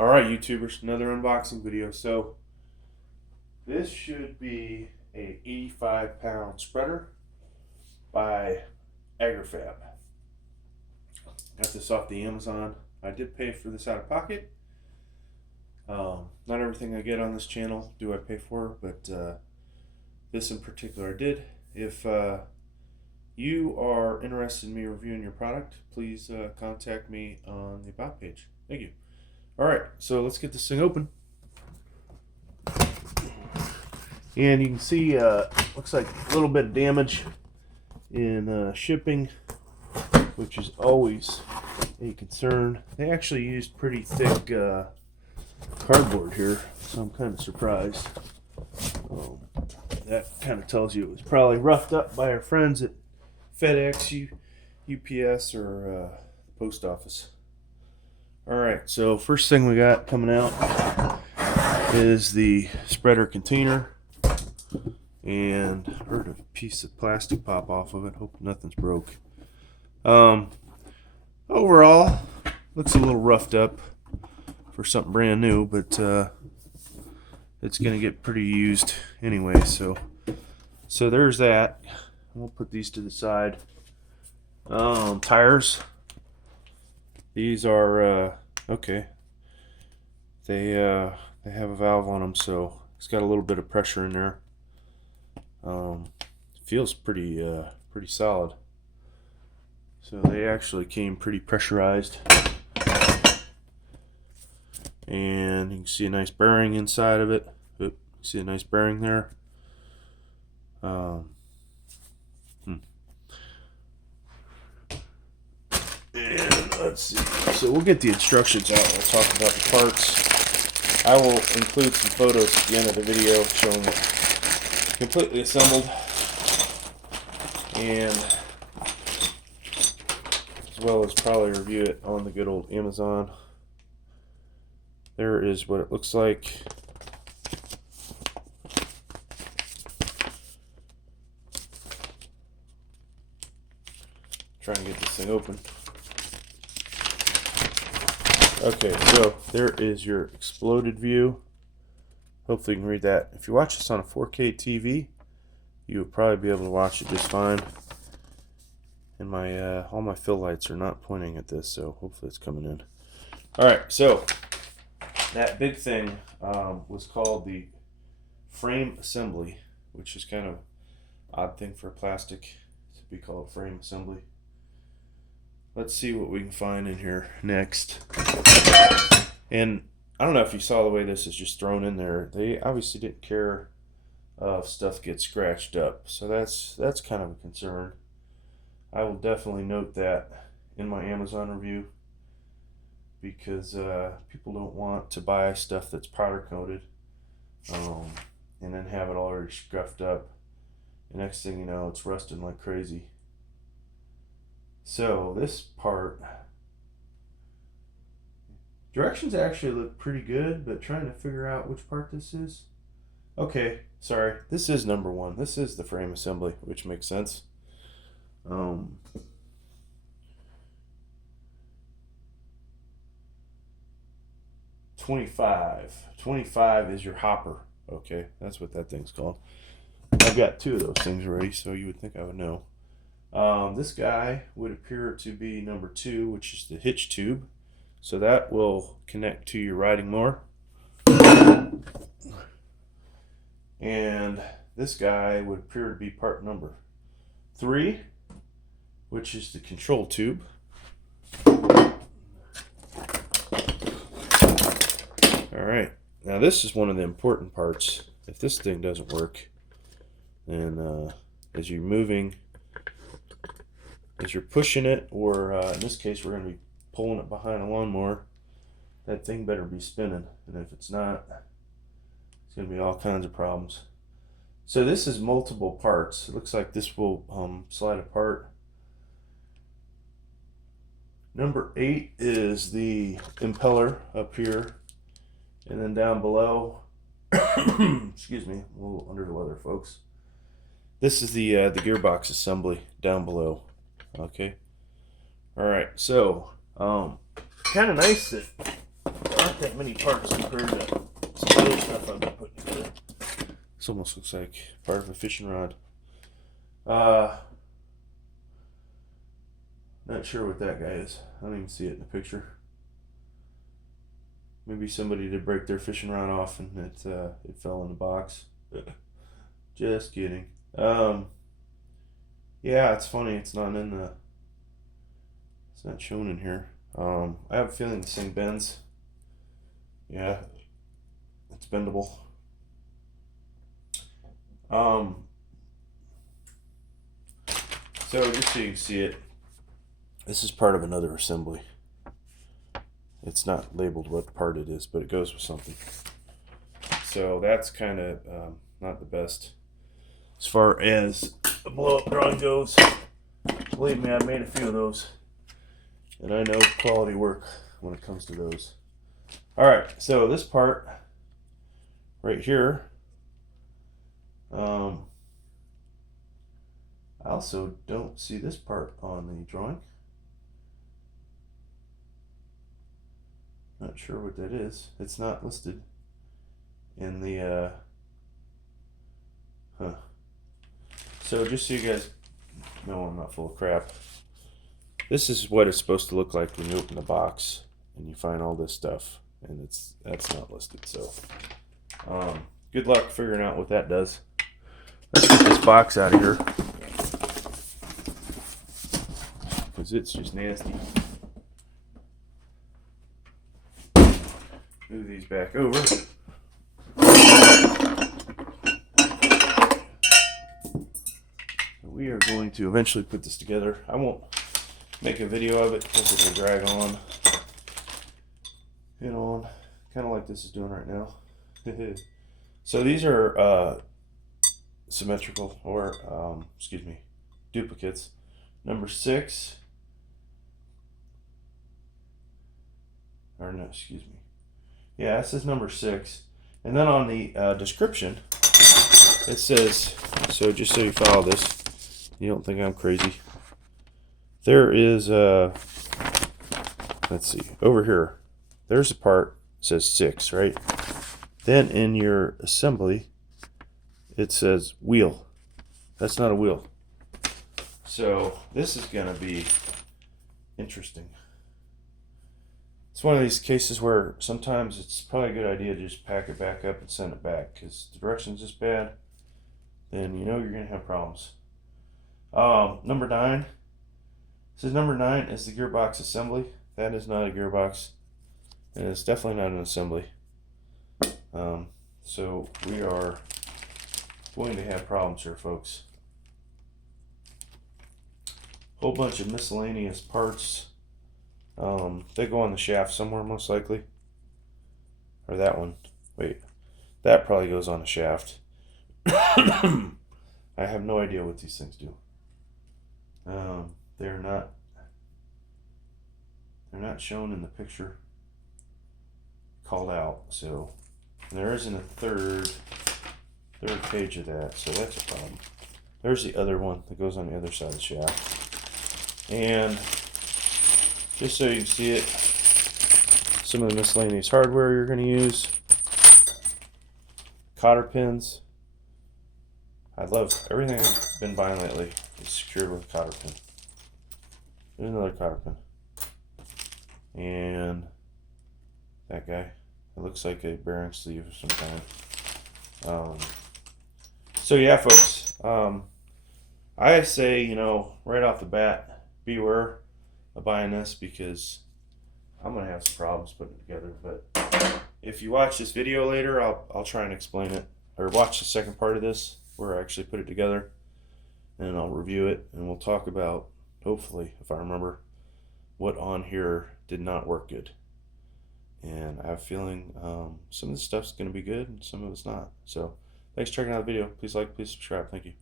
Alright YouTubers, another unboxing video. So this should be a 85-pound spreader by Agrifab. Got this off the Amazon. I did pay for this out of pocket. Not everything I get on this channel do I pay for, but this in particular I did. If you are interested in me reviewing your product, please contact me on the About page. Thank you. Alright, so let's get this thing open. And you can see, looks like a little bit of damage in shipping, which is always a concern. They actually used pretty thick cardboard here, so I'm kind of surprised. That kind of tells you it was probably roughed up by our friends at FedEx, UPS, or post office. Alright, so first thing we got coming out is the spreader container, and I heard a piece of plastic pop off of it. Hope nothing's broke. Overall, looks a little roughed up for something brand new, but it's going to get pretty used anyway. So there's that. We'll put these to the side. Tires. These are okay. They have a valve on them, so it's got a little bit of pressure in there. Feels pretty solid. So they actually came pretty pressurized, and you can see a nice bearing inside of it. Oop, see a nice bearing there. And let's see. So we'll get the instructions out. We'll talk about the parts. I will include some photos at the end of the video showing it completely assembled, and as well as probably review it on the good old Amazon. There is what it looks like. Try and get this thing open. Okay, so there is your exploded view. Hopefully you can read that. If you watch this on a 4K TV, you would probably be able to watch it just fine. And my all my fill lights are not pointing at this, so hopefully it's coming in. Alright, so that big thing was called the frame assembly, which is kind of an odd thing for plastic to be called frame assembly. Let's see what we can find in here next. And I don't know if you saw the way this is just thrown in there. They obviously didn't care if stuff gets scratched up, so that's kind of a concern. I will definitely note that in my Amazon review, because people don't want to buy stuff that's powder coated and then have it already scuffed up. The next thing you know, it's rusting like crazy. So this part, directions actually look pretty good, but trying to figure out which part this is. Okay, sorry, this is number one. This is the frame assembly, which makes sense. 25 is your hopper. Okay, that's what that thing's called. I've got two of those things already, so you would think I would know. This guy would appear to be number 2, which is the hitch tube. So that will connect to your riding mower. And this guy would appear to be part number 3, which is the control tube. Alright, now this is one of the important parts. If this thing doesn't work, then as you're moving, as you're pushing it, or in this case we're going to be pulling it behind a lawnmower, that thing better be spinning, and if it's not, it's going to be all kinds of problems. So this is multiple parts. It looks like this will slide apart. Number 8 is the impeller up here, and then down below excuse me, I'm a little under the weather, folks. This is the gearbox assembly down below. Okay. All right. So, kind of nice that our that many parts compared to some other stuff I've been putting together. This almost looks like part of a fishing rod. Not sure what that guy is. I don't even see it in the picture. Maybe somebody did break their fishing rod off and it fell in the box. Just kidding. Yeah, it's funny. It's not shown in here. I have a feeling this thing bends. Yeah, it's bendable. So just so you can see it, this is part of another assembly. It's not labeled what part it is, but it goes with something. So that's kind of not the best as far as the blow-up drawing goes. Believe me, I've made a few of those, and I know quality work when it comes to those. All right, so this part right here, I also don't see this part on the drawing. Not sure what that is. It's not listed in the So just so you guys know I'm not full of crap, this is what it's supposed to look like when you open the box and you find all this stuff, and that's not listed. So good luck figuring out what that does. Let's get this box out of here, because it's just nasty. Move these back over. We are going to eventually put this together. I won't make a video of it because it will drag on and on, kind of like this is doing right now. So these are symmetrical, or excuse me, duplicates. Number 6, or no, excuse me. Yeah, this is number 6. And then on the description, it says, so just so you follow this, you don't think I'm crazy, there is let's see, over here, there's a part that says 6, right? Then in your assembly, it says wheel. That's not a wheel. So this is going to be interesting. It's one of these cases where sometimes it's probably a good idea to just pack it back up and send it back, because the direction's just bad, then you know you're going to have problems. Number 9. Says number 9 is the gearbox assembly. That is not a gearbox, and it's definitely not an assembly. So we are going to have problems here, folks. Whole bunch of miscellaneous parts. They go on the shaft somewhere, most likely. Or that one. Wait, that probably goes on the shaft. I have no idea what these things do. They're not shown in the picture, called out. So there isn't a third page of that, so that's a problem. There's the other one that goes on the other side of the shaft. And just so you can see it, some of the miscellaneous hardware you're going to use. Cotter pins. I love everything I've been buying lately is secured with a cotter pin. There's another cotter pin. And that guy. It looks like a bearing sleeve of some kind. So yeah, folks. I say, right off the bat, beware of buying this, because I'm gonna have some problems putting it together. But if you watch this video later, I'll try and explain it, or watch the second part of this where I actually put it together, and I'll review it, and we'll talk about, hopefully, if I remember, what on here did not work good. And I have a feeling some of this stuff's going to be good and some of it's not. So thanks for checking out the video. Please like, please subscribe. Thank you.